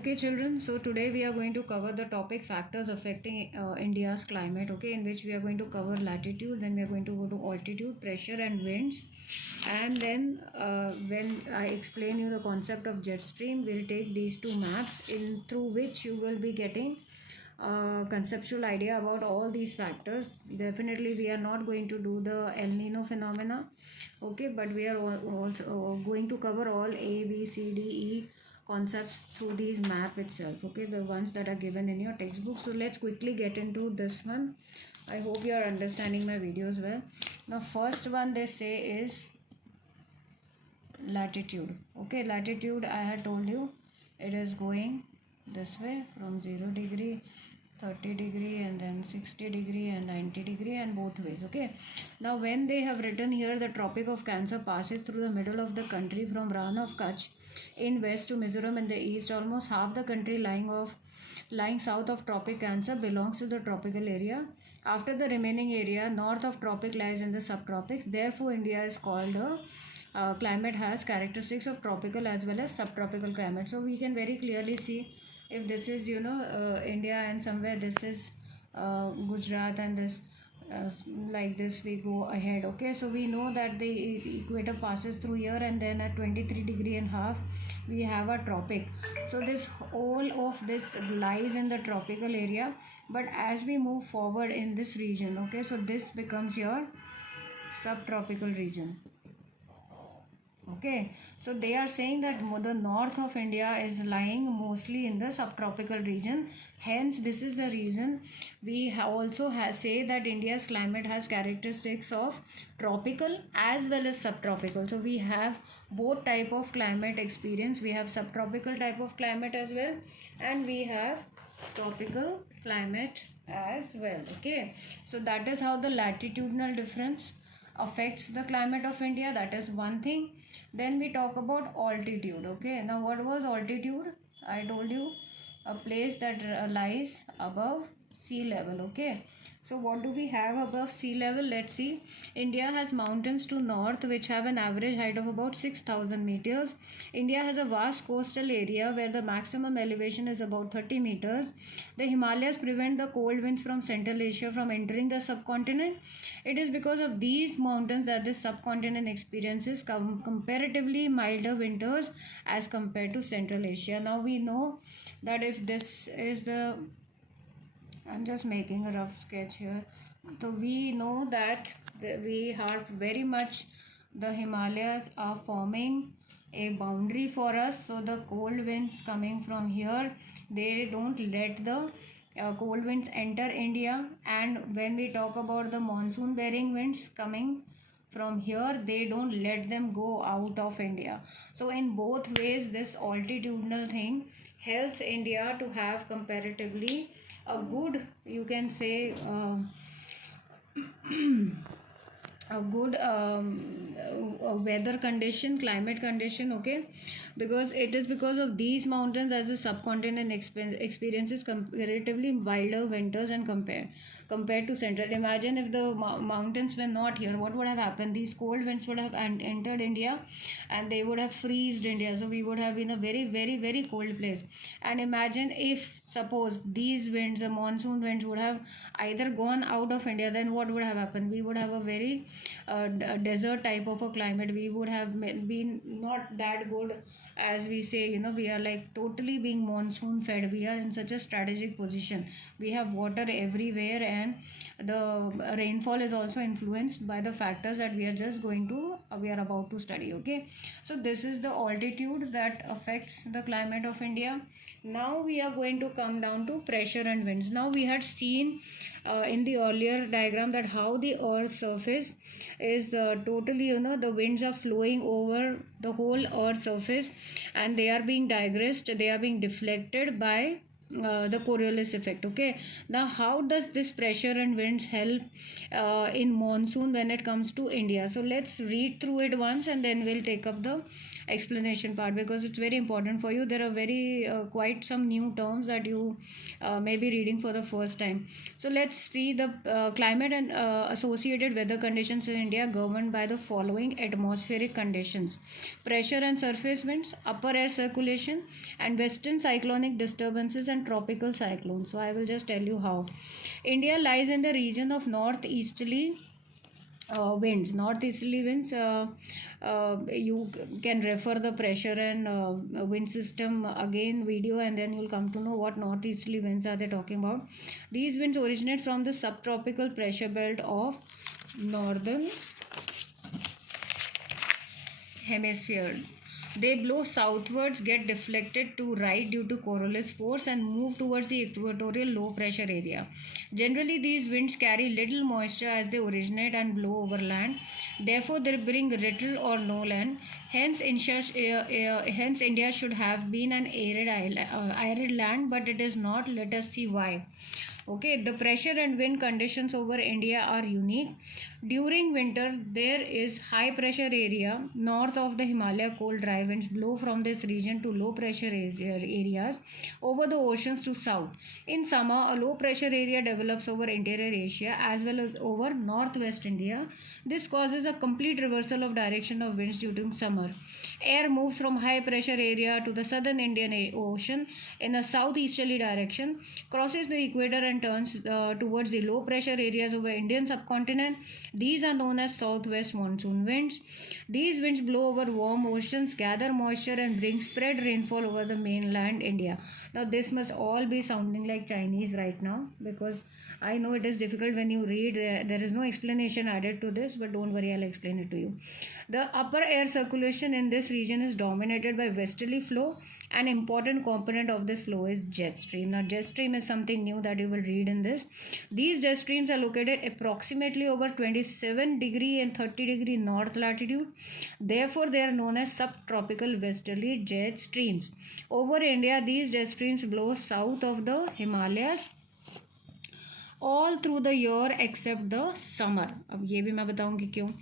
Okay, children, so today we are going to cover the topic factors affecting India's climate, okay, in which we are going to cover latitude, then we are going to go to altitude, pressure, and winds. And then when I explain you the concept of jet stream, we'll take these two maps in through which you will be getting conceptual idea about all these factors. Definitely, we are not going to do the El Nino phenomena, okay, but we are also going to cover all A, B, C, D, E concepts through these map itself, okay, the ones that are given in your textbook. So let's quickly get into this one. I hope you are understanding my videos well. Now first one they say is latitude. Okay, latitude, I had told you it is going this way from 0 degree, 30 degree, and then 60 degree and 90 degree, and both ways. Okay, now when they have written here, the Tropic of Cancer passes through the middle of the country from Rann of Kutch in west to Mizoram in the east. Almost half the country lying south of Tropic Cancer belongs to the tropical area. After the remaining area north of tropic lies in the subtropics. Therefore, India is called a climate has characteristics of tropical as well as subtropical climate. So we can very clearly see if this is India, and somewhere this is Gujarat, and this like this we go ahead. Okay, so we know that the equator passes through here, and then at 23 degree and half we have a tropic. So this all of this lies in the tropical area, but as we move forward in this region, okay, so this becomes your subtropical region. Okay, so they are saying that the north of India is lying mostly in the subtropical region. Hence, this is the reason we also say that India's climate has characteristics of tropical as well as subtropical. So we have both type of climate experience. We have subtropical type of climate as well, and we have tropical climate as well. Okay, so that is how the latitudinal difference affects the climate of India. That is one thing. Then we talk about altitude. Okay, now what was altitude? I told you a place that lies above sea level. Okay, so what do we have above sea level? Let's see. India has mountains to north which have an average height of about 6,000 meters. India has a vast coastal area where the maximum elevation is about 30 meters. The Himalayas prevent the cold winds from Central Asia from entering the subcontinent. It is because of these mountains that this subcontinent experiences comparatively milder winters as compared to Central Asia. Now we know that if this is the, I'm just making a rough sketch here. So we know that we are very much, the Himalayas are forming a boundary for us. So the cold winds coming from here, they don't let the cold winds enter India. And when we talk about the monsoon bearing winds coming from here, they don't let them go out of India. So in both ways, this altitudinal thing helps India to have comparatively a good, you can say, a good weather condition, climate condition. Okay, because it is because of these mountains as the subcontinent experiences comparatively milder winters and compared to central. Imagine if the mountains were not here, what would have happened? These cold winds would have entered India, and they would have freezed India. So we would have been a very, very, very cold place. And imagine if suppose these winds, the monsoon winds, would have either gone out of India, then what would have happened? We would have a very desert type of a climate. We would have been not that good, as we say, we are like totally being monsoon fed. We are in such a strategic position. We have water everywhere, and the rainfall is also influenced by the factors that we are about to study. Okay, so this is the altitude that affects the climate of India. Now we are going to come down to pressure and winds. Now we had seen in the earlier diagram that how the earth's surface is totally, the winds are flowing over the whole earth surface, and they are being digressed, they are being deflected by the Coriolis effect. Okay, now how does this pressure and winds help in monsoon when it comes to India? So let's read through it once and then we'll take up the explanation part, because it's very important for you. There are very quite some new terms that you may be reading for the first time. So let's see the climate and associated weather conditions in India governed by the following atmospheric conditions: pressure and surface winds, upper air circulation, and western cyclonic disturbances and tropical cyclones. So I will just tell you how. India lies in the region of northeasterly winds. Northeasterly winds, you can refer the pressure and wind system again video, and then you'll come to know what northeasterly winds are they talking about. These winds originate from the subtropical pressure belt of northern hemisphere. They blow southwards, get deflected to right due to Coriolis force, and move towards the equatorial low pressure area. Generally, these winds carry little moisture as they originate and blow over land. Therefore, they bring little or no land. Hence, India should have been an arid land, but it is not. Let us see why. Okay, the pressure and wind conditions over India are unique. During winter, there is high pressure area north of the Himalaya. Cold dry winds blow from this region to low pressure areas over the oceans to south. In summer, a low pressure area develops over interior Asia as well as over northwest India. This causes a complete reversal of direction of winds during summer. Air moves from high pressure area to the southern Indian Ocean in a southeasterly direction, crosses the equator and turns towards the low pressure areas over Indian subcontinent. These are known as southwest monsoon winds. These winds blow over warm oceans, gather moisture, and bring spread rainfall over the mainland India. Now this must all be sounding like Chinese right now, because I know it is difficult when you read. There is no explanation added to this, but don't worry, I'll explain it to you. The upper air circulation in this region is dominated by westerly flow. An important component of this flow is jet stream. Now jet stream is something new that you will read in this. These jet streams are located approximately over 27 degree and 30 degree north latitude. Therefore, they are known as subtropical westerly jet streams. Over India, these jet streams blow south of the Himalayas all through the year except the summer. अब ये भी मैं बताऊंगी क्यों.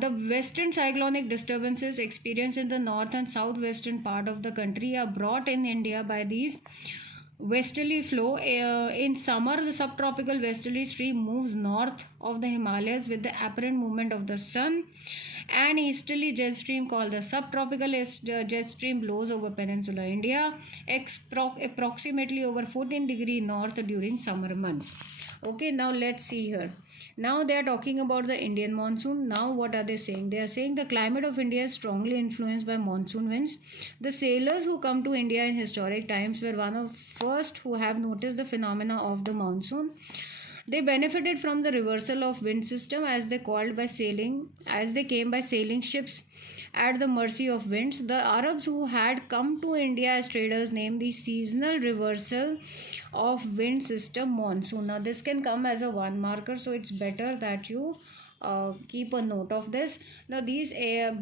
The western cyclonic disturbances experienced in the north and southwestern part of the country are brought in India by these westerly flow. In summer, the subtropical westerly stream moves north of the Himalayas with the apparent movement of the sun. An easterly jet stream called the subtropical jet stream blows over peninsular India, approximately over 14 degree north during summer months. Okay, now let's see here. Now they are talking about the Indian monsoon. Now what are they saying? They are saying the climate of India is strongly influenced by monsoon winds. The sailors who come to India in historic times were one of first who have noticed the phenomena of the monsoon. They benefited from the reversal of wind system as they came by sailing ships at the mercy of winds. The Arabs who had come to India as traders named the seasonal reversal of wind system monsoon. Now this can come as a one marker, so it's better that you keep a note of this. Now these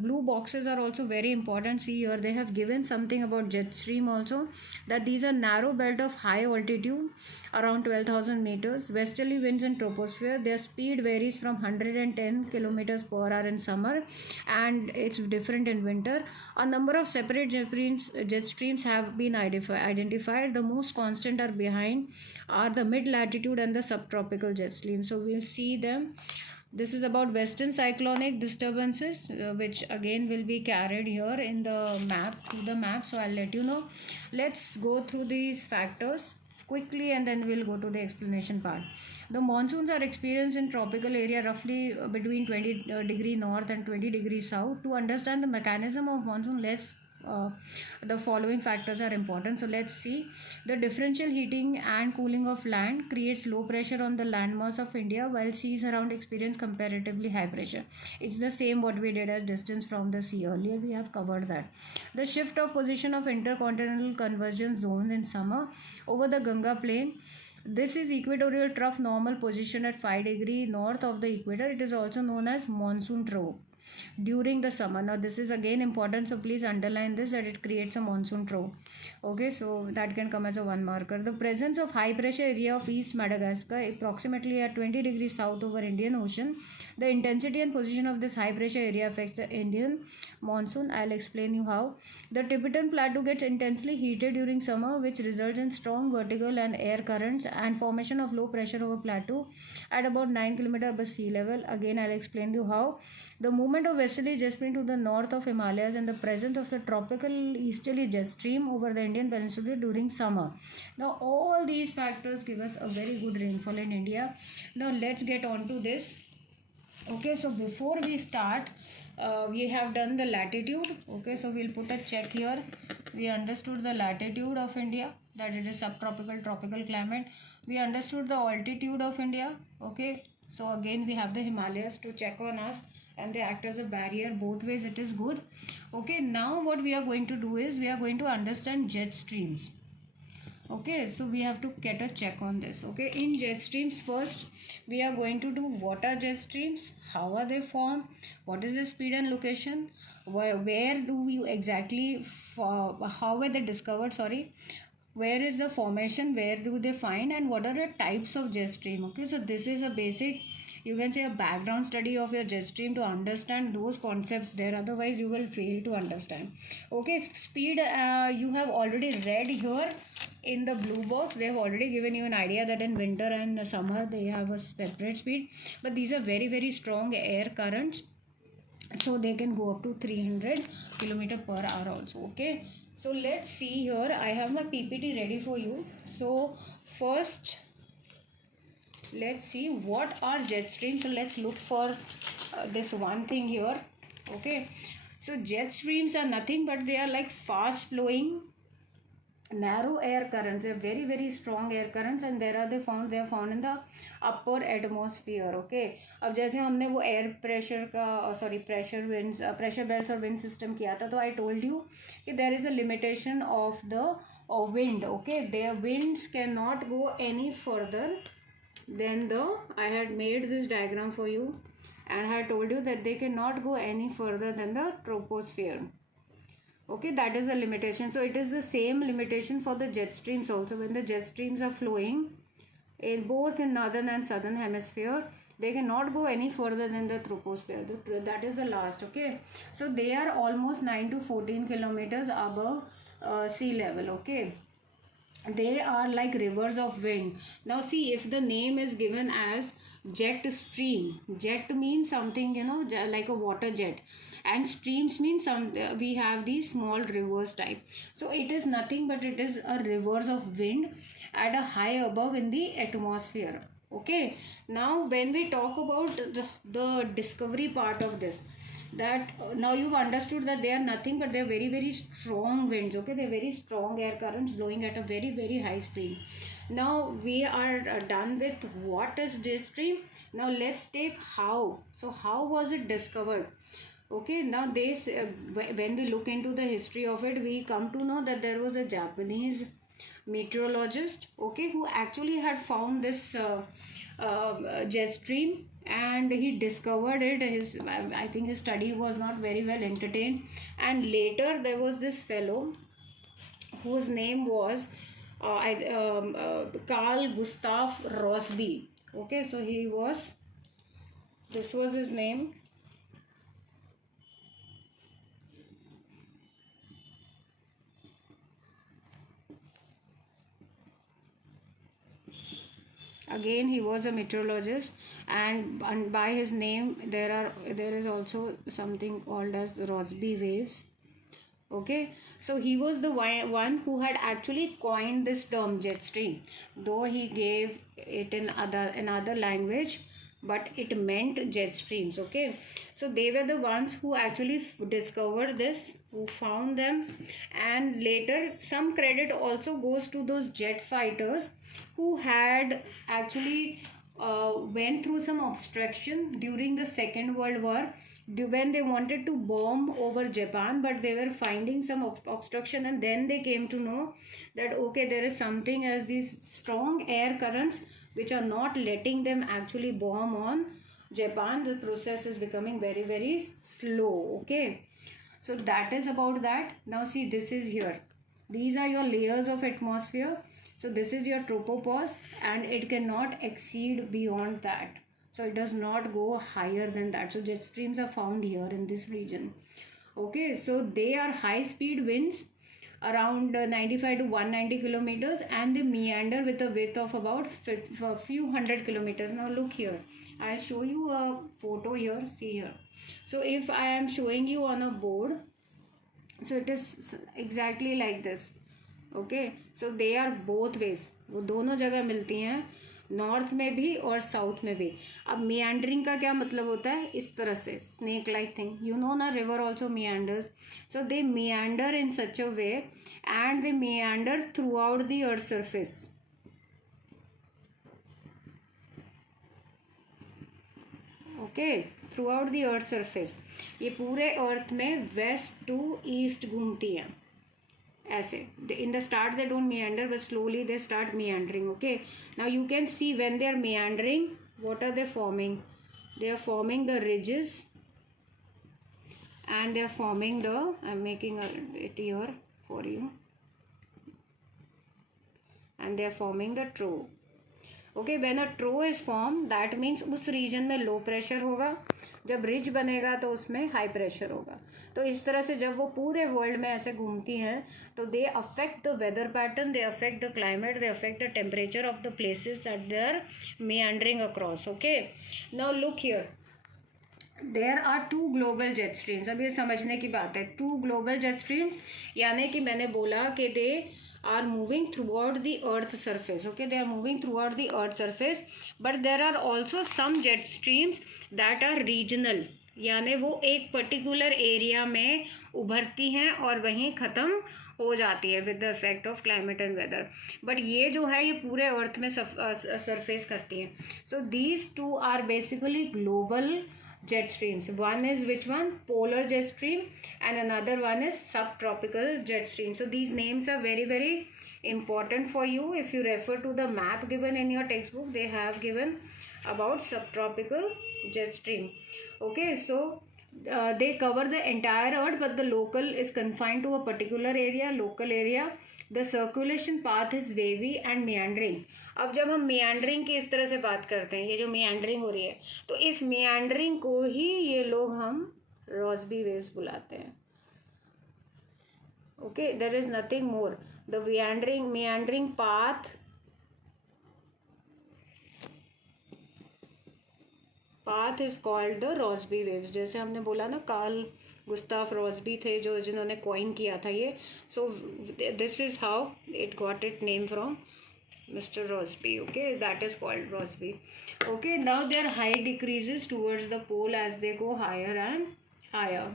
blue boxes are also very important. See here, they have given something about jet stream also, that these are narrow belt of high altitude around 12,000 meters, westerly winds in troposphere. Their speed varies from 110 kilometers per hour in summer and it's different in winter. A number of separate jet streams have been identified. The most constant are the mid latitude and the subtropical jet stream. So we'll see them. This is about western cyclonic disturbances, which again will be carried here in the map, so I'll let you know. Let's go through these factors quickly and then we'll go to the explanation part. The monsoons are experienced in tropical area roughly between 20 degree north and 20 degrees south. To understand the mechanism of monsoon, the following factors are important. So let's see. The differential heating and cooling of land creates low pressure on the landmass of India, while seas around experience comparatively high pressure. It's the same what we did as distance from the sea. Earlier we have covered that. The shift of position of intercontinental convergence zones in summer over the Ganga plain. This is equatorial trough normal position at 5 degree north of the equator. It is also known as monsoon trough. during the summer. Now this is again important, so please underline this, that it creates a monsoon trough. Okay, so that can come as a one marker. The presence of high pressure area of East Madagascar approximately at 20 degrees south over Indian Ocean. The intensity and position of this high pressure area affects the Indian monsoon. I'll explain you how. The Tibetan Plateau gets intensely heated during summer, which results in strong vertical and air currents and formation of low pressure over plateau at about 9 km above sea level. Again, I'll explain you how. The movement of westerly jet stream to the north of Himalayas and the presence of the tropical easterly jet stream over the Indian peninsula during summer. Now all these factors give us a very good rainfall in India. Now let's get on to this. Okay, so before we start, we have done the latitude. Okay, so we'll put a check here. We understood the latitude of India, that it is subtropical tropical climate. We understood the altitude of India. Okay, so again we have the Himalayas to check on us, and they act as a barrier. Both ways it is good. Okay, now what we are going to do is we are going to understand jet streams. Okay, so we have to get a check on this. Okay, in jet streams, first we are going to do what are jet streams, how are they formed, what is the speed and location, where do you exactly how were they discovered, sorry, where is the formation, where do they find, and what are the types of jet stream. Okay, so this is a basic, you can say, a background study of your jet stream to understand those concepts there, otherwise you will fail to understand. Okay, speed, you have already read here in the blue box. They have already given you an idea that in winter and summer they have a separate speed, but these are very very strong air currents, so they can go up to 300 km per hour also. Okay, so let's see here. I have my PPT ready for you. So first let's see what are jet streams. So let's look for this one thing here. Okay, so jet streams are nothing but they are like fast flowing narrow air currents. They are very very strong air currents, and where are they found? They are found in the upper atmosphere. Okay, अब जैसे हमने वो air pressure का pressure winds pressure belts और wind system किया था, तो I told you कि there is a limitation of the wind. Okay, their winds cannot go any further than the, I had made this diagram for you and I had told you that they cannot go any further than the troposphere. Okay, that is the limitation. So it is the same limitation for the jet streams also. When the jet streams are flowing in both in northern and southern hemisphere, they cannot go any further than the troposphere. That is the last. Okay, so they are almost 9 to 14 kilometers above sea level. Okay, they are like rivers of wind. Now see, if the name is given as jet stream, jet means something, you know, like a water jet, and streams means some, we have these small rivers type. So it is nothing but it is a rivers of wind at a high above in the atmosphere. Okay, now when we talk about the discovery part of this, that now you've understood that they are nothing but they are very very strong winds. Okay, they are very strong air currents blowing at a very very high speed. Now we are done with what is jet stream. Now let's take how. So how was it discovered? Okay, now they when we look into the history of it, we come to know that there was a Japanese meteorologist, okay, who actually had found this jet stream, and he discovered it. I think his study was not very well entertained, and later there was this fellow whose name was Carl Gustav Rossby. Okay, so this was his name. Again, he was a meteorologist, and by his name there is also something called as the Rossby waves. Okay, so he was the one who had actually coined this term jet stream, though he gave it in another language, but it meant jet streams. Okay, so they were the ones who actually discovered this, who found them, and later some credit also goes to those jet fighters who had actually went through some obstruction during the Second World War when they wanted to bomb over Japan, but they were finding some obstruction, and then they came to know that okay, there is something as these strong air currents which are not letting them actually bomb on Japan, the process is becoming very, very slow. Okay, so that is about that. Now see, this is here. These are your layers of atmosphere. So this is your tropopause, and it cannot exceed beyond that. So it does not go higher than that. So jet streams are found here in this region. Okay, so they are high speed winds around 95 to 190 kilometers, and they meander with a width of about a few hundred kilometers. Now look here, I'll show you a photo here. See here. So if I am showing you on a board, so it is exactly like this. Okay, so they are both ways, वो दोनों जगह मिलती हैं, north में भी और south में भी. अब meandering का क्या मतलब होता है? इस तरह से snake like thing, you know ना, river also meanders. So they meander in such a way, and they meander throughout the earth surface. Okay, throughout the earth surface. ये पूरे अर्थ में वेस्ट टू ईस्ट घूमती हैं ऐसे. In the start they don't meander, but slowly they start meandering. Okay, now you can see when they are meandering, what are they forming? They are forming the ridges, and they are forming the, I'm making it here for you, and they are forming the trough. Okay, when a trough is formed, that means उस reason में low pressure होगा. जब ridge बनेगा तो उसमें high pressure होगा. तो इस तरह से जब वो पूरे वर्ल्ड में ऐसे घूमती हैं, तो they affect the weather pattern, they affect the climate, they affect the temperature of the places that they are meandering across. Okay, now look here. There are two global jet streams. अब ये समझने की बात है. Two global jet streams यानी कि मैंने बोला कि they are moving throughout the earth surface. Okay, they are moving throughout the earth surface, but there are also some jet streams that are regional, यानी वो एक पर्टिकुलर एरिया में उभरती हैं और वहीं ख़त्म हो जाती है with the effect of climate and weather. But ये जो है ये पूरे अर्थ में सरफेस करती हैं. So these two are basically global jet streams. One is which one? Polar jet stream, and another one is subtropical jet stream. So these names are very, very important for you. If you refer to the map given in your textbook, they have given about subtropical jet stream. Okay, so they cover the entire earth, but the local is confined to a particular area, local area. The circulation path is wavy and meandering. अब जब हम meandering की इस तरह से बात करते हैं, ये जो meandering हो रही है, तो इस meandering को ही ये लोग हम Rossby waves बुलाते हैं. Okay, there is nothing more. The meandering path is called the Rossby waves. जैसे हमने बोला ना, कार्ल गुस्ताफ रॉसबी थे जो जिन्होंने कॉइन किया था ये. So this is how it got it name from mister Rossby. Okay, that is called Rossby. Okay, now their height decreases towards the pole as they go higher and higher,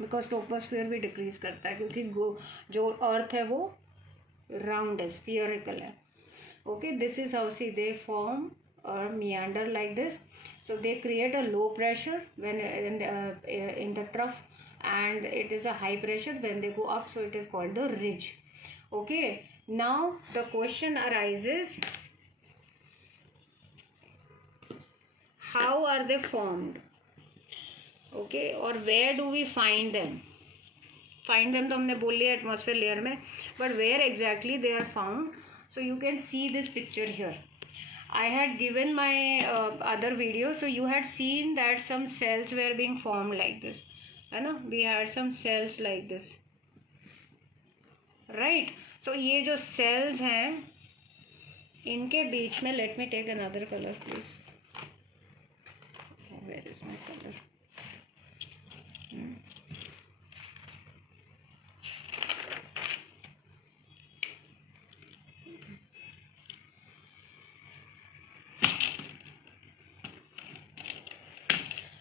because troposphere भी decrease करता है, क्योंकि जो अर्थ है वो round है, spherical है. Okay, this is how see they form or meander like this. So they create a low pressure when in the trough, and it is a high pressure when they go up, so it is called the ridge. Okay, now the question arises, how are they formed? Okay, or where do we find them? Find them तो हमने बोल लिया atmosphere layer में, but where exactly they are found? So you can see this picture here. I had given my other video, so you had seen that some cells were being formed like this, है ना. We had some cells like this, right? So ये जो cells हैं, इनके बीच में, let me take another color please. Where is my color?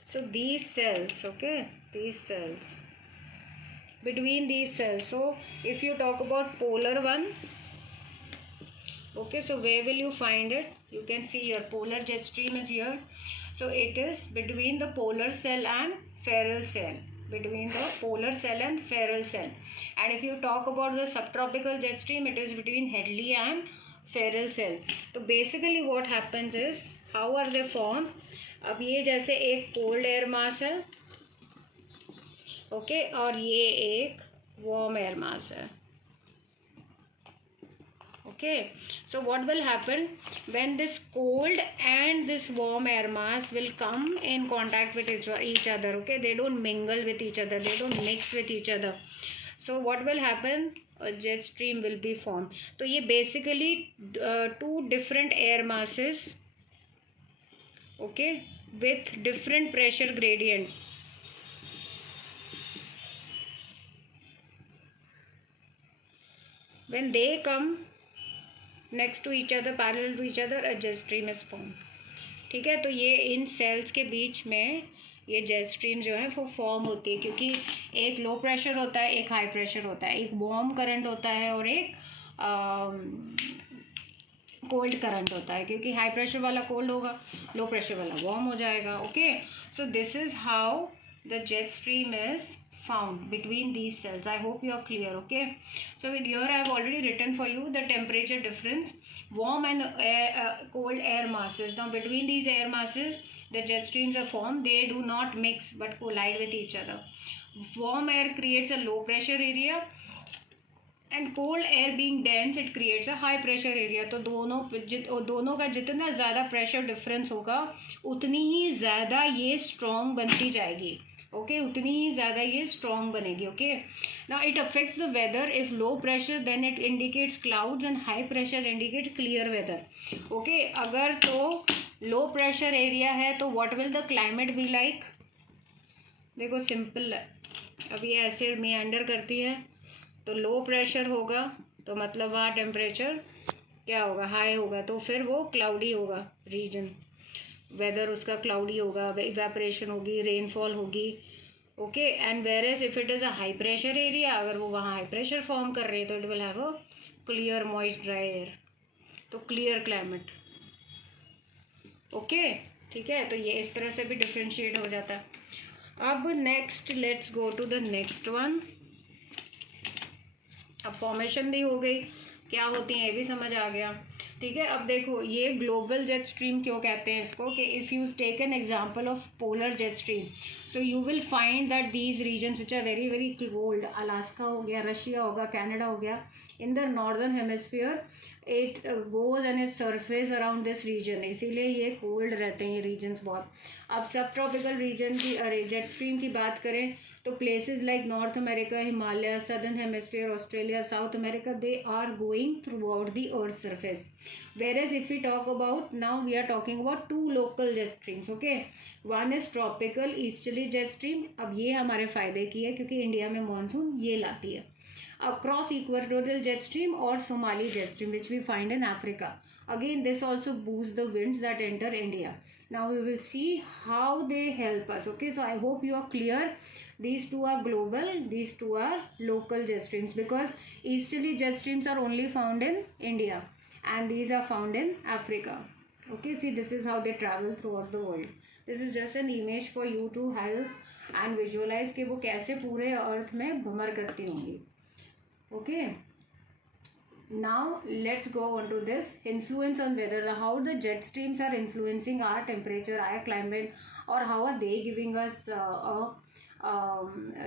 So these cells, okay, these cells, between these cells, so if you talk about polar one, okay, so where will you find it? You can see your polar jet stream is here. So it is between the polar cell and Ferrel cell, between the polar cell and Ferrel cell. And if you talk about the subtropical jet stream, it is between Hadley and Ferrel cell. So basically what happens is, how are they formed? अब ये जैसे एक cold air mass है, okay, और ये एक warm air mass है, okay. So what will happen when this cold and this warm air mass will come in contact with each other, okay? They don't mingle with each other, they don't mix with each other. So what will happen? A jet stream will be formed. So ये basically two different air masses, okay, with different pressure gradient. When they come next to each other, parallel to each other, a jet stream is formed. ठीक है, तो ये इन sales के बीच में ये jet stream जो है वो फॉर्म होती है, क्योंकि एक लो प्रेशर होता है, एक हाई प्रेशर होता है, एक वार्म करंट होता है और एक कोल्ड करंट होता है, क्योंकि हाई प्रेशर वाला कोल्ड होगा, लो प्रेशर वाला वार्म हो जाएगा, okay. So this is how the jet stream is found between these cells. I hope you are clear, okay. So with here I have already written for you the temperature difference, warm and cold air masses. Now between these air masses the jet streams are formed. They do not mix but collide with each other. Warm air creates a low pressure area and cold air being dense it creates a high pressure area. तो दोनों का जितना ज़्यादा pressure difference होगा उतनी ही ज़्यादा ये strong बनती जाएगी, ओके, उतनी ही ज़्यादा ये स्ट्रॉन्ग बनेगी, okay. Now it affects the weather. If low pressure then it indicates clouds and high pressure indicates clear weather, okay. अगर तो लो प्रेशर एरिया है तो what will the climate be like? देखो simple है, अब ये ऐसे मीएंडर करती है तो लो प्रेशर होगा तो मतलब वहाँ टेम्परेचर क्या होगा? हाई होगा, तो फिर वो क्लाउडी होगा रीजन, वेदर उसका क्लाउडी होगा, इवेपोरेशन होगी, रेनफॉल होगी, okay. And whereas if it is a high pressure area, अगर वो वहाँ हाई प्रेशर फॉर्म कर रही है तो it will have a clear moist dry air, तो क्लियर क्लाइमेट, ओके. ठीक है, तो ये इस तरह से भी डिफ्रेंशिएट हो जाता है. अब next let's go to the next one. अब फॉर्मेशन भी हो गई, क्या होती है ये भी समझ आ गया, ठीक है. अब देखो ये ग्लोबल जेट स्ट्रीम क्यों कहते हैं इसको, कि if you take an example of polar jet stream, so you will find that these regions which are very very cold, Alaska हो गया, रशिया होगा, कनाडा हो गया, in the northern hemisphere it goes and it surface around this region, इसीलिए ये cold रहते हैं ये रीजन्स बहुत. अब सब ट्रॉपिकल रीजन की जेट स्ट्रीम की बात करें तो places like North America, Himalaya, southern hemisphere, Australia, South America, they are going throughout the earth surface. Whereas if we talk about, now we are talking about two local jet streams, okay. One is tropical easterly jet stream. अब ये हमारे फ़ायदे की है क्योंकि India में monsoon ये लाती है. Across equatorial jet stream or Somali jet stream which we find in Africa. Again this also boosts the winds that enter India. Now we will see how they help us, okay. So I hope you are clear. These two are global, these two are local jet streams, because easterly jet streams are only found in India and these are found in Africa, okay. See, this is how they travel throughout the world. This is just an image for you to help and visualize कि वो कैसे पूरे अर्थ में भ्रमण करती होंगी, okay. Now let's go on to this influence on weather, how the jet streams are influencing our temperature, our climate, or how are they giving us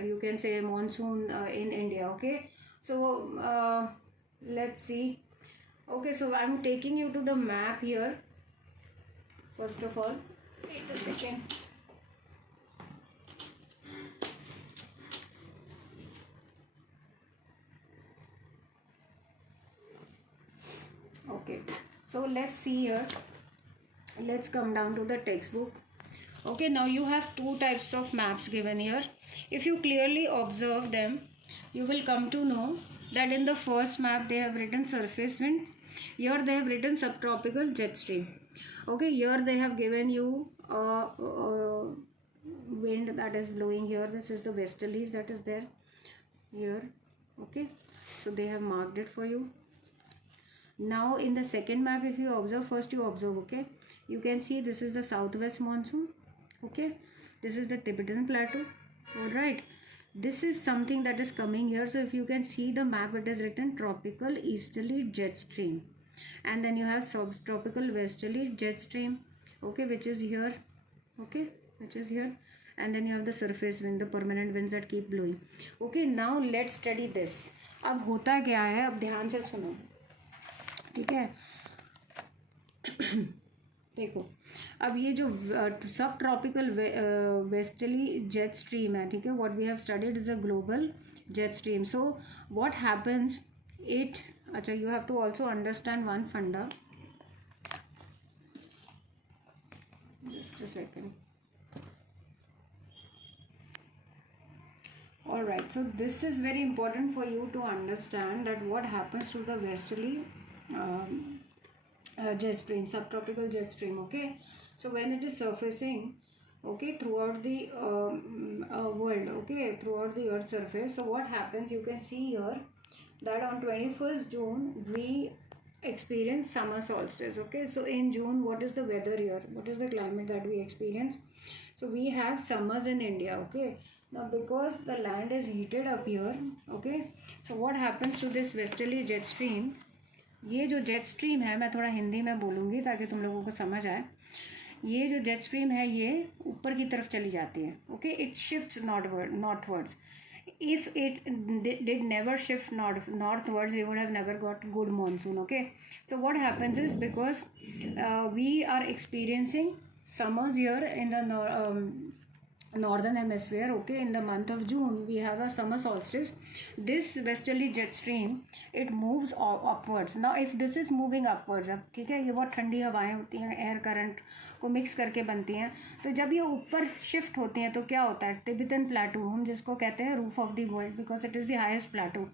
you can say monsoon in India, okay. So let's see. Okay, so I'm taking you to the map here. First of all, wait a second. Okay, so let's see here. Let's come down to the textbook. Okay, now you have two types of maps given here. If you clearly observe them, you will come to know that in the first map they have written surface winds. Here they have written subtropical jet stream, okay. Here they have given you wind that is blowing here. This is the westerlies that is there here, okay. So they have marked it for you. Now in the second map, if you observe, first you observe, okay, you can see this is the southwest monsoon, okay. This is the Tibetan plateau, all right. This is something that is coming here. So if you can see the map, it is written tropical easterly jet stream, and then you have subtropical westerly jet stream, okay, which is here, okay, which is here. And then you have the surface wind, the permanent winds that keep blowing. Okay, now let's study this. अब होता क्या है, अब ध्यान से सुनो, ठीक है. देखो, अब ये जो सब ट्रॉपिकल वेस्टर्ली जेट स्ट्रीम है, ठीक है, what we have studied is a global jet stream. So what happens it, अच्छा, you have to also understand one funda. Just a second. All right, so this is very important for you to understand that what happens to the westerly jet stream, subtropical jet stream. Okay, so when it is surfacing, okay, throughout the world, okay, throughout the earth's surface, so what happens, you can see here that on 21st June we experience summer solstice. Okay, so in June, what is the weather here, what is the climate that we experience? So we have summers in India. Okay, now because the land is heated up here, okay, so what happens to this westerly jet stream? ये जो jet stream है, मैं थोड़ा हिंदी में बोलूँगी ताकि तुम लोगों को समझ आए. ये जो जेट स्ट्रीम है ये ऊपर की तरफ चली जाती है. Okay, it shifts northwards. if it did never shift northwards, we would have never got good monsoon. Okay, so what happens is, because we are experiencing summers here in the northern hemisphere. Okay, in the month of June we have a summer solstice. This westerly jet stream, it moves upwards. Now if this is moving upwards, अब ठीक है, ये बहुत ठंडी हवाएं होती हैं, air current को मिक्स करके बनती हैं, तो जब ये ऊपर शिफ्ट होती हैं तो क्या होता है, तिब्बतन प्लेटू, हम जिसको कहते हैं roof of the world, because it is the highest प्लेटू.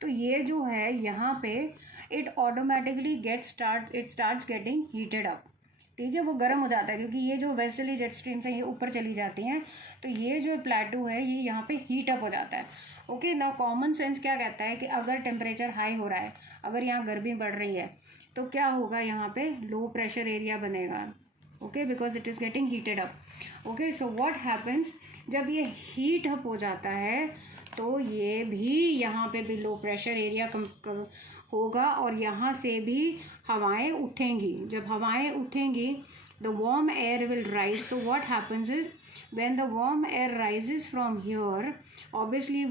तो ये जो है यहाँ पे it automatically starts getting heated up. ठीक है, वो गर्म हो जाता है, क्योंकि ये जो वेस्टर्ली जेट स्ट्रीम्स हैं ये ऊपर चली जाती हैं, तो ये जो प्लेटू है ये यहाँ पे हीट अप हो जाता है. ओके, नाउ कॉमन सेंस क्या कहता है कि अगर टेम्परेचर हाई हो रहा है, अगर यहाँ गर्मी बढ़ रही है, तो क्या होगा, यहाँ पे लो प्रेशर एरिया बनेगा. Okay, because it is getting heated up. Okay, so what happens, जब ये हीट अप हो जाता है तो ये भी यहाँ पे भी लो प्रेशर एरिया होगा और यहाँ से भी हवाएं उठेंगी. जब हवाएं उठेंगी, the warm air will rise. So what happens is, when the warm air rises from here, obviously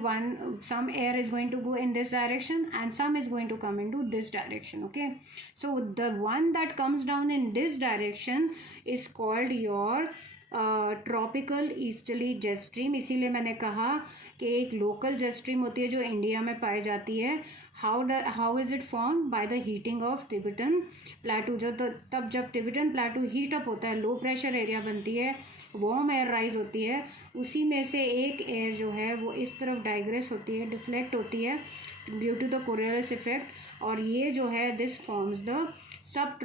some air is going to go in this direction and some is going to come into this direction. Okay, so the one that comes down in this direction is called your tropical easterly jet stream. इसीलिए मैंने कहा कि एक local jet stream होती है जो India में पाई जाती है. How is it form, by the heating of Tibetan प्लेटू. तब जब तिब्बतन प्लेटू हीट अप होता है, लो प्रेशर एरिया बनती है, वार्म एयर राइज होती है, उसी में से एक एयर जो है वो इस तरफ डाइग्रेस होती है, डिफ्लेक्ट होती है due to the Coriolis effect. और ये जो है this forms the sub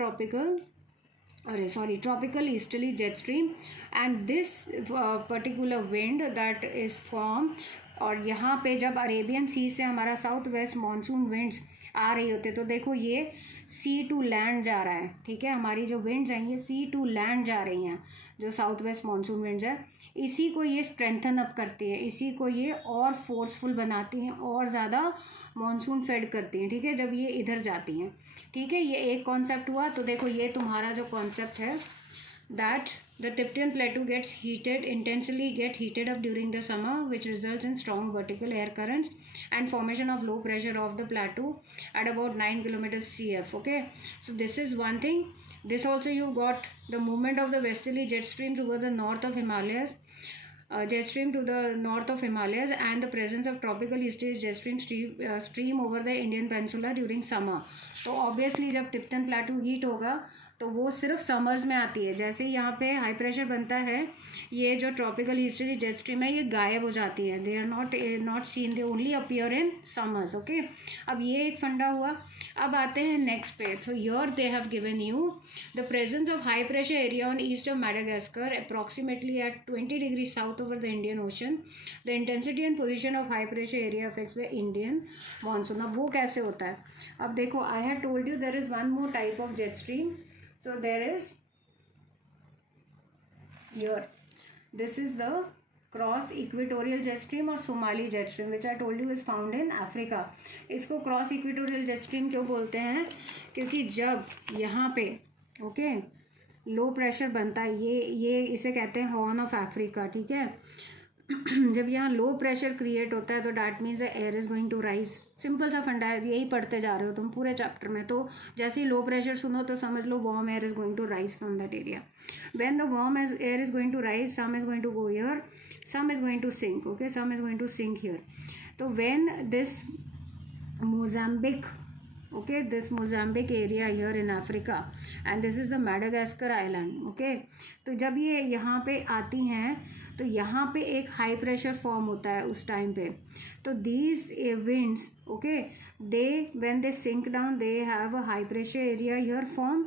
tropical easterly jet stream, and this particular wind that is formed. और यहाँ पे जब अरेबियन सी से हमारा साउथ वेस्ट मानसून विंड्स आ रही होती है, तो देखो ये सी टू लैंड जा रहा है. ठीक है, हमारी जो विंड्स हैं ये सी टू लैंड जा रही हैं, जो साउथ वेस्ट मानसून विंड्स है, इसी को ये स्ट्रेंथन अप करती है, इसी को ये और फोर्सफुल बनाती हैं, और ज़्यादा मानसून फेड करती हैं. ठीक है, जब ये इधर जाती हैं. ठीक है, ये एक कॉन्सेप्ट हुआ. तो देखो ये तुम्हारा जो कॉन्सेप्ट है, that the Tibetan plateau gets intensely heated up during the summer, which results in strong vertical air currents and formation of low pressure of the plateau at about 9 kilometers CF. Okay, so this is one thing. This also you got the movement of the westerly jet stream toward the north of Himalayas, and the presence of tropical easterly jet stream over the Indian peninsula during summer. तो obviously जब टिब्बतन प्लेटू heat होगा तो वो सिर्फ summers में आती है. जैसे यहाँ पे हाई प्रेशर बनता है, ये जो ट्रॉपिकल ईस्टर्ली जेट स्ट्रीम है ये गायब हो जाती है. They are not seen, they only appear in summers. Okay, अब ये एक फंडा हुआ. अब आते हैं नेक्स्ट पे. तो your they have given you the presence of high pressure area on east of Madagascar approximately at 20 degree south over the Indian ocean. The intensity and position of high pressure area affects the Indian monsoon. अब वो कैसे होता है, अब देखो, I have told you there is one more type of jet stream. So there is here, this is the cross equatorial jet stream और Somali jet stream, which I told you is found in Africa. इसको cross equatorial jet stream क्यों बोलते हैं, क्योंकि जब यहाँ पे okay low pressure बनता है, ये इसे कहते हैं हॉर्न ऑफ अफ्रीका, ठीक है। जब यहाँ लो प्रेशर क्रिएट होता है तो that means the air is going to rise. Simple सा फंडा है, यही पढ़ते जा रहे हो तुम पूरे चैप्टर में। तो जैसे ही लो प्रेशर सुनो तो समझ लो warm air is going to rise from that area. When the warm air is going to rise, some is going to go here, some is going to sink, okay, some is going to sink here. तो when this Mozambique, okay, this Mozambique area here in Africa and this is the Madagascar island, okay। तो जब ये यहाँ पे आती हैं तो यहाँ पे एक हाई प्रेशर फॉर्म होता है उस टाइम पे। तो these winds, okay, they when they sink down they have a high pressure area here form,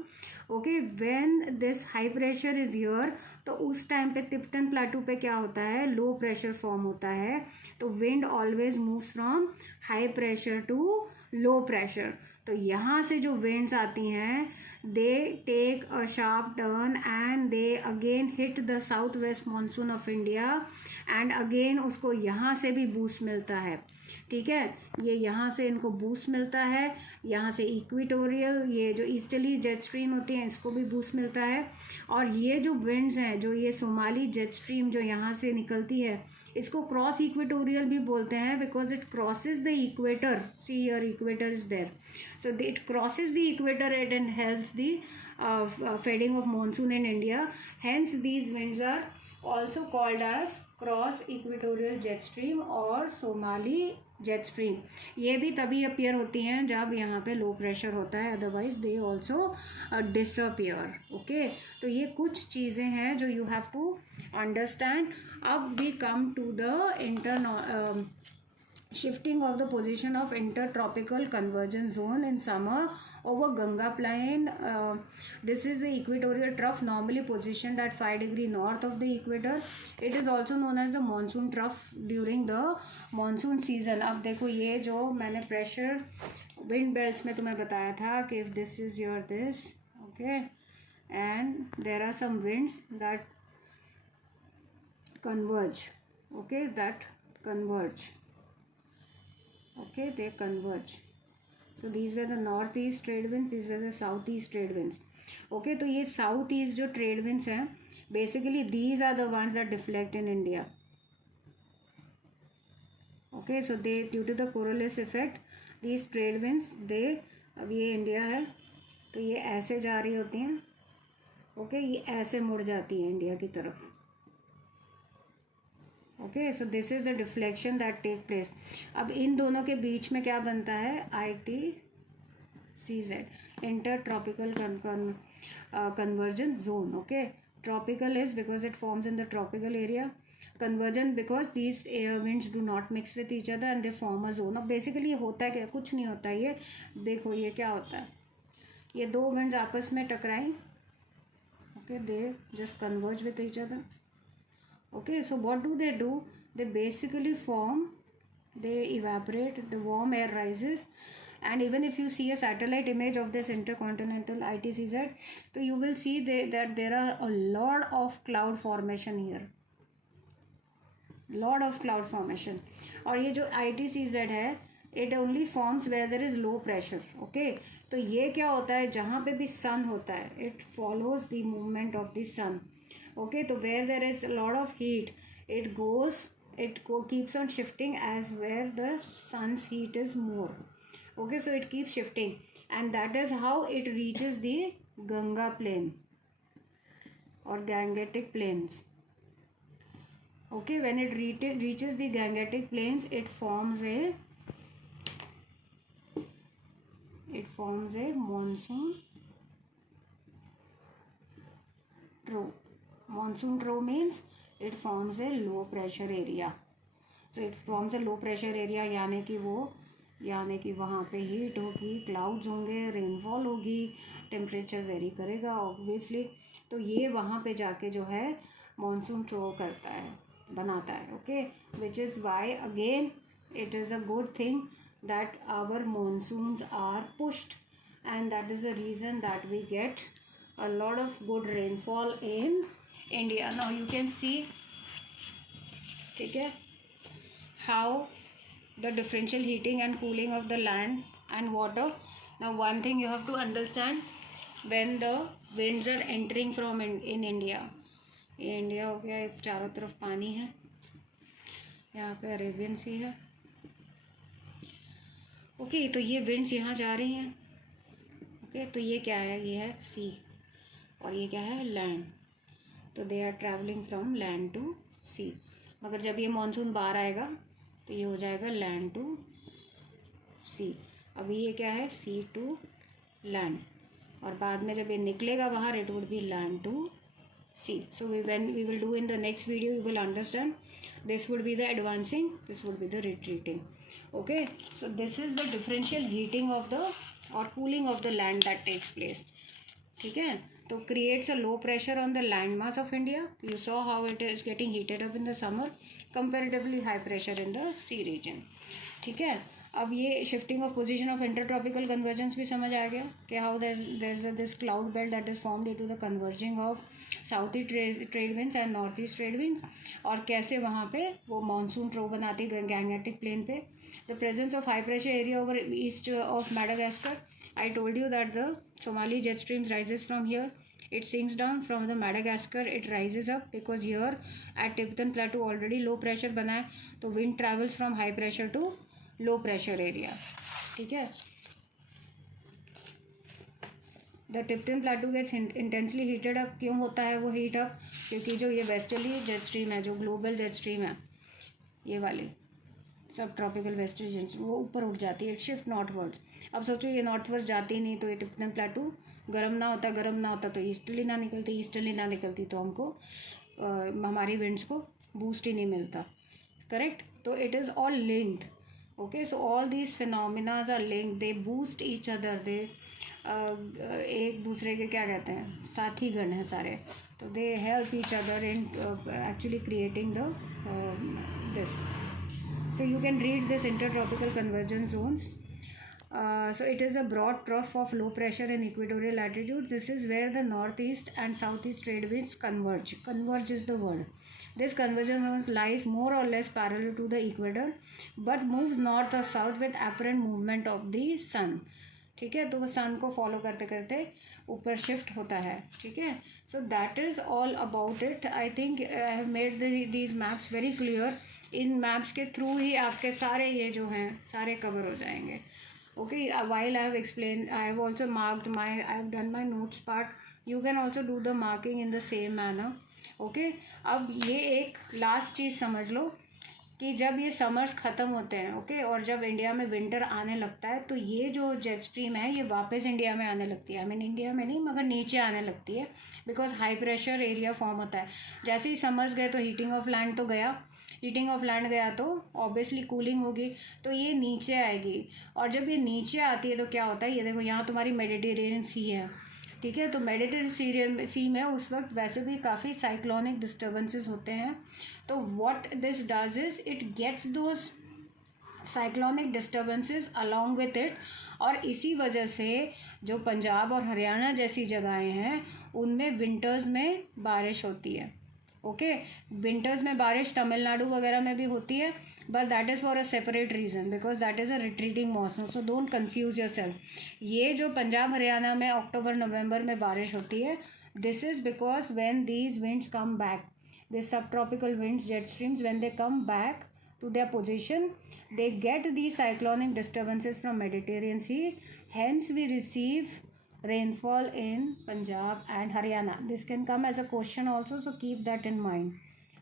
okay। when this high pressure is here तो उस टाइम पे तिब्बतन प्लाटू पे क्या होता है, लो प्रेशर फॉर्म होता है। तो wind always moves from high pressure to low pressure. तो यहाँ से जो विंड्स आती हैं they take a sharp turn and they again hit the south west monsoon of India and again उसको यहाँ से भी बूस्ट मिलता है, ठीक है। ये यहाँ से इनको बूस्ट मिलता है, यहाँ से इक्वेटोरियल ये जो ईस्टर्ली जेट स्ट्रीम होती है इसको भी बूस्ट मिलता है। और ये जो विंड्स हैं, जो ये सोमाली जेट स्ट्रीम जो यहाँ से निकलती है, इसको क्रॉस इक्वेटोरियल भी बोलते हैं because it crosses the equator. See your equator is there, so it crosses the equator and helps the fading of monsoon in India. Hence these winds are also called as cross equatorial jet stream और Somali jet stream. ये भी तभी appear होती हैं जब यहाँ पे लो pressure होता है, otherwise they also disappear, okay. तो ये कुछ चीज़ें हैं जो यू हैव टू अंडरस्टैंड। अब we come to the shifting of the position of intertropical convergence zone in summer over Ganga plain. This is the equatorial trough normally positioned at 5 degree north of the equator. It is also known as the monsoon trough during the monsoon season. अब देखो ये जो मैंने pressure wind belts में तुम्हें बताया था कि if this is your this, okay, and there are some winds that converge, okay, that converge, okay, they converge. So these were the northeast trade winds, these were the southeast trade winds, okay। तो ये southeast जो trade winds हैं basically these are the ones that deflect in India, okay। So they due to the Coriolis effect these trade winds they, अब ये India है तो ये ऐसे जा रही होती हैं, ओके, ये ऐसे मुड़ जाती हैं इंडिया की तरफ, okay. So this is the deflection that take place. अब इन दोनों के बीच में क्या बनता है, ITCZ, inter tropical conversion zone, okay. Tropical is because it forms in the tropical area, conversion because these winds do not mix with each other and they form a zone. अब basically ये होता है क्या, कुछ नहीं होता। ये देखो ये क्या होता है, ये दो विंड्स आपस में टकराएं, okay, they just converge with each other, okay। So what do? They basically form, they evaporate, the warm air rises, and even if you see a satellite image of this intercontinental ITCZ, so you will see that there are a lot of cloud formation here, lot of cloud formation। और ये जो ITCZ है it only forms where there is low pressure, okay। तो ये क्या होता है, जहाँ पे भी sun होता है it follows the movement of the sun, okay। तो where there is a lot of heat it keeps on shifting as where the sun's heat is more, okay। So it keeps shifting and that is how it reaches the Ganga plain or Gangetic plains, okay। When it reaches the Gangetic plains it forms a monsoon trough। Monsoon trough means it forms a low pressure area, so it forms a low pressure area, यानी कि वहाँ पे heat होगी, clouds होंगे, rainfall होगी, temperature vary करेगा obviously. तो ये वहाँ पे जाके जो है मॉनसून ट्रो करता है, बनाता है, okay. Which is why again it is a good thing that our monsoons are pushed and that is the reason that we get a lot of good rainfall in India। Now you can see, ठीक है, how the differential heating and cooling of the land and water। Now one thing you have to understand, when the winds are entering from in India. ये India हो गया, एक चारों तरफ पानी है, यहाँ पे अरेबियन सी है. ओके, तो ये विंड्स यहाँ जा रही हैं. ओके, तो ये क्या है, ये है सी, और ये क्या है, लैंड. तो they are travelling from land to sea. मगर जब ये मानसून बाहर आएगा तो ये हो जाएगा लैंड टू सी. अभी ये क्या है, सी टू लैंड, और बाद में जब ये निकलेगा बाहर it would be land to sea. So when we will do in the next video, you will understand this would be the advancing, this would be the retreating. Okay, so this is the differential heating of the or cooling of the land that takes place. ठीक है, तो creates a low pressure on the land mass of India. You saw how it is getting heated up in the summer, comparatively high pressure in the sea region. ठीक है, अब ये shifting of position of intertropical convergence भी समझ आ गया कि how there this cloud belt that is formed due to the converging of south east trade winds and north east trade winds, और कैसे वहाँ पे वो मानसून ट्रो बनाती है गैंगेटिक प्लेन पे. The presence of high pressure area over east of Madagascar. I told you that the Somali jet streams rises from here, it sinks down from the Madagascar, it rises up because here at Tibetan Plateau already low pressure बना है, तो wind travels from high pressure to low pressure area. ठीक है, the Tibetan plateau gets intensely heated up. क्यों होता है वो heat up, क्योंकि जो ये वेस्टर्ली जेट स्ट्रीम है, जो ग्लोबल जेट स्ट्रीम है, ये वाली सब ट्रॉपिकल वेस्टर्न, वो ऊपर उठ जाती है, इट शिफ्ट नॉर्थवर्ड्स. अब सोचो ये नॉर्थवर्ड्स जाती नहीं तो ये टिप्टन प्लाटू गर्म ना होता तो ईस्टर्ली ना निकलती तो हमको हमारी विंड्स को बूस्ट ही नहीं मिलता. करेक्ट, तो it is all linked. Okay, so all these phenomena are linked, they boost each other, they एक दूसरे के क्या कहते हैं, साथी गण हैं सारे, तो they help each other in actually creating the this. So you can read this intertropical convergence zones. So it is a broad trough of low pressure in equatorial latitude. This is where the northeast and southeast trade winds converge. Converge is the word. This convergence lies more or less parallel to the equator, but moves north or south with apparent movement of the sun. ठीक है, तो वो सन को follow करते करते ऊपर shift होता है. ठीक है, so that is all about it. I think I have made these maps very clear. In maps के थ्रू ही आपके सारे ये जो हैं सारे कवर हो जाएंगे. Okay, while I have explain, I have also marked my, I have done my notes part. You can also do the marking in the same manner. Okay, अब ये एक लास्ट चीज़ समझ लो कि जब ये समर्स ख़त्म होते हैं, ओके, और जब इंडिया में विंटर आने लगता है, तो ये जो जेट स्ट्रीम है ये वापस इंडिया में आने लगती है. आई मीन इंडिया में नहीं, मगर नीचे आने लगती है, because high pressure area form होता है. जैसे ही समर्स गए तो हीटिंग ऑफ लैंड तो गया, हीटिंग ऑफ लैंड गया तो ऑब्वियसली कूलिंग होगी, तो ये नीचे आएगी. और जब ये नीचे आती है तो क्या होता है, ये देखो यहाँ तुम्हारी मेडिटेरेनियन सी है. ठीक है, तो मेडिटेरेनियन सी में उस वक्त वैसे भी काफ़ी साइक्लोनिक डिस्टर्बेंसेस होते हैं. तो what this does is it gets those cyclonic disturbances along with it, और इसी वजह से जो पंजाब और हरियाणा जैसी जगहें हैं उनमें विंटर्स में बारिश होती है. ओके, विंटर्स में बारिश तमिलनाडु वगैरह में भी होती है, but that is for a separate reason, because that is a retreating monsoon. So don't confuse your self. ये जो पंजाब हरियाणा में अक्टूबर नवंबर में बारिश होती है, this is because when these winds come back, this sub tropical winds, jet streams, when they come back to their position, they get these cyclonic disturbances from Mediterranean Sea. Hence we receive rainfall in Punjab and Haryana. This can come as a question also, so keep that in mind.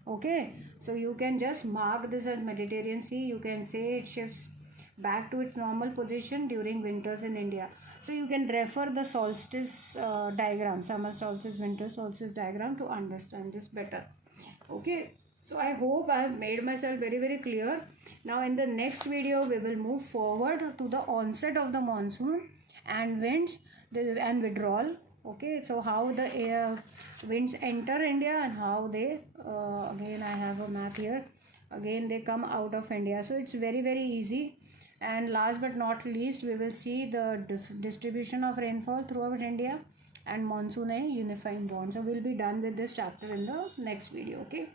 Okay, so you can just mark this as Mediterranean Sea. You can say it shifts back to its normal position during winters in India. So you can refer the solstice diagram, summer solstice, winter solstice diagram, to understand this better. Okay, so I hope I have made myself very clear. Now in the next video we will move forward to the onset of the monsoon and winds and withdrawal. Okay, so how the winds enter India and how they again I have a map here, again they come out of India. So it's very easy. And last but not least, we will see the distribution of rainfall throughout India and monsoon a unifying bond. So we'll be done with this chapter in the next video. Okay,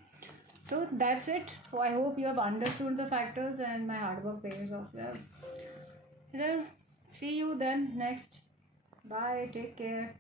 so that's it. So I hope you have understood the factors and my hard work pays off well. Then see you then next. Bye, take care.